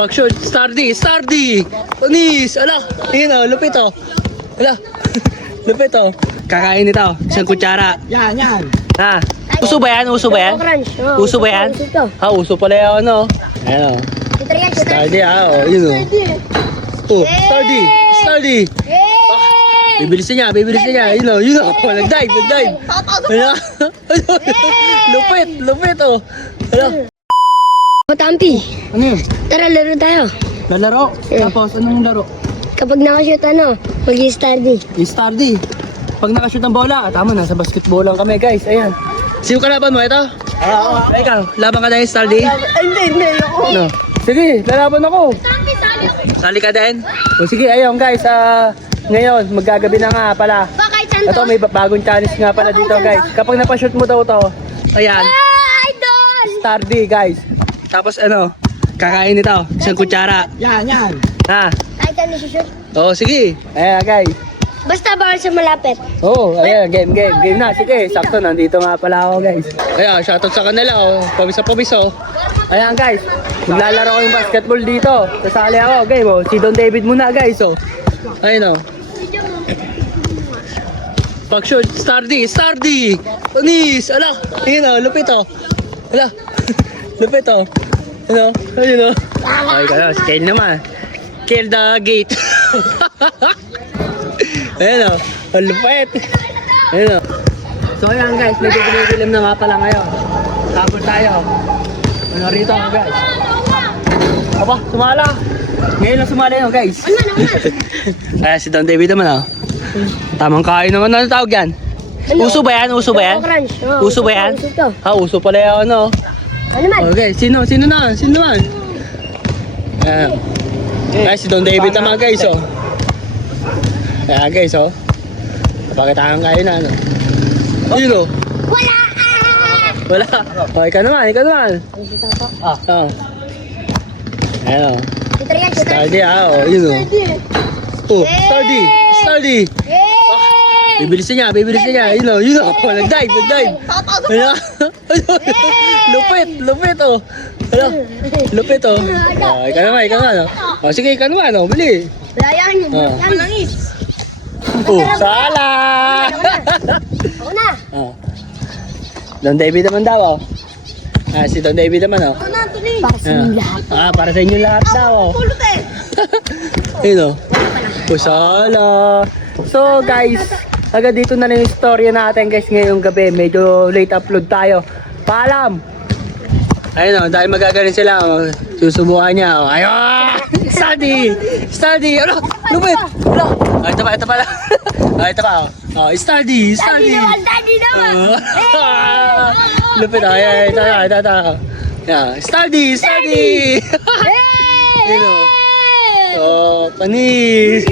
Pag-shoot, Stardy! Stardy! Panis! Ala! Ayun o, lupit o. Ala! Lupit o. Kakain ito. Isang kutsara. Yan, yan. Ha? Uso ba yan? Uso ba yan? Uso ba yan? Ha, uso pala yan o. Ayan o. Stardy o. Yun o. Oh, Stardy! Stardy! Bibilisin niya, bibilisin niya. Yun o, yun o. Nag-dive, nag-dive. Ala! Lupit, lupit o. Ala! Tampi, Ano yun? tara laro tayo. Lalaro? Tapos, anong laro? Kapag nakashoot mag-i-stardy. Stardy. Pag nakashoot ng bola, tama na, sa basketball lang kami guys. Ayan. Sino kalaban mo? Ito? Ikaw, laban ka na yung Stardy? Hindi ako. No. Sige, lalaban ako. Sali ka din? O sige, ayun guys. Ngayon, maggagabi na nga pala. Bakay Ito, may bagong challenge nga pala dito guys. Kapag napashoot mo daw to, ayan, Idol! Stardy guys. Tapos ano, kakain ito, isang kutsara. Yan, yan. Ha? Kahit ano shoot. Oo, sige. Ayan guys. Basta bawal sa malapit. Oo, ayan, game na. Sige, sakto, nandito nga pala ako guys. Ayan, shoutout sa kanila, oh. Pabis sa pabis, oh. Ayan guys, maglalaro ko yung basketball dito. Sasali ako, game, oh. Si Don David muna guys, oh. Ayun, oh. Pag-shoot, Stardy! Stardy! Panis! Ala! Ayun, oh, lupit, oh. Ala! Lupit, oh. Ano? Ayun, oh. Ay, kaya, scale naman. Scale the gate. Ayun, oh. Ang lupit. Ayun, oh. So, ayan, guys. Nagbibilim na nga pala ngayon. Tapos tayo. Ano rito, guys? Aba, sumala. Ngayon lang sumala yun, guys. Ayan, si Don David naman, oh. Tamang kain naman. Ano tawag yan? Uso ba yan? Uso ba yan? Uso ba yan? Ha, uso pala yan, ano? Ano man? Okay, sino? Sino na? Sino naman? Ayan. Ayan, si Don David naman, guys, oh. Ayan, guys, oh. Napakitahan kayo na, ano? Ayun, oh. Wala! Wala. Oh, ikaw naman, ikaw naman. Ah. Ayan, oh. Stardy, oh. Yun, oh. Oh, Stardy! Stardy! Bibilisin niya, bibilisin niya. Yun, oh. Yun, oh. Nag-dive, nag-dive. Wala. Lupit, lupit, oh. Wala. Lupit, oh. Oh, ikaw naman, ikaw naman, oh. Oh, sige, ikaw naman, oh. Bili. Wala yan. Oh. Yan langis. Oh, sala! Ako na. Oh. Don David naman daw, oh. Ah, si Don David naman, oh. Ako na, tuloy. Para sa inyo lahat. Ah, para sa inyo lahat daw, oh. Pulot eh. Ayun, oh. Pusala. So, guys, agad dito na lang yung istorya natin, guys, ngayong gabi. Medyo late upload tayo. Paalam! Ayun, oh, dahil magagaling sila, oh. Susubukan niya, oh. Ayun! Study! Study! Ano? Lupit! Ano? Oh, ito pa, ito pala. Oh, ito pa, oh. Oh, study! Study! Daddy naman. Oh. Lupit, oh. Ayan, ito, ito, ito. Yeah. Study! Study! Ayun, oh. Oh, panis!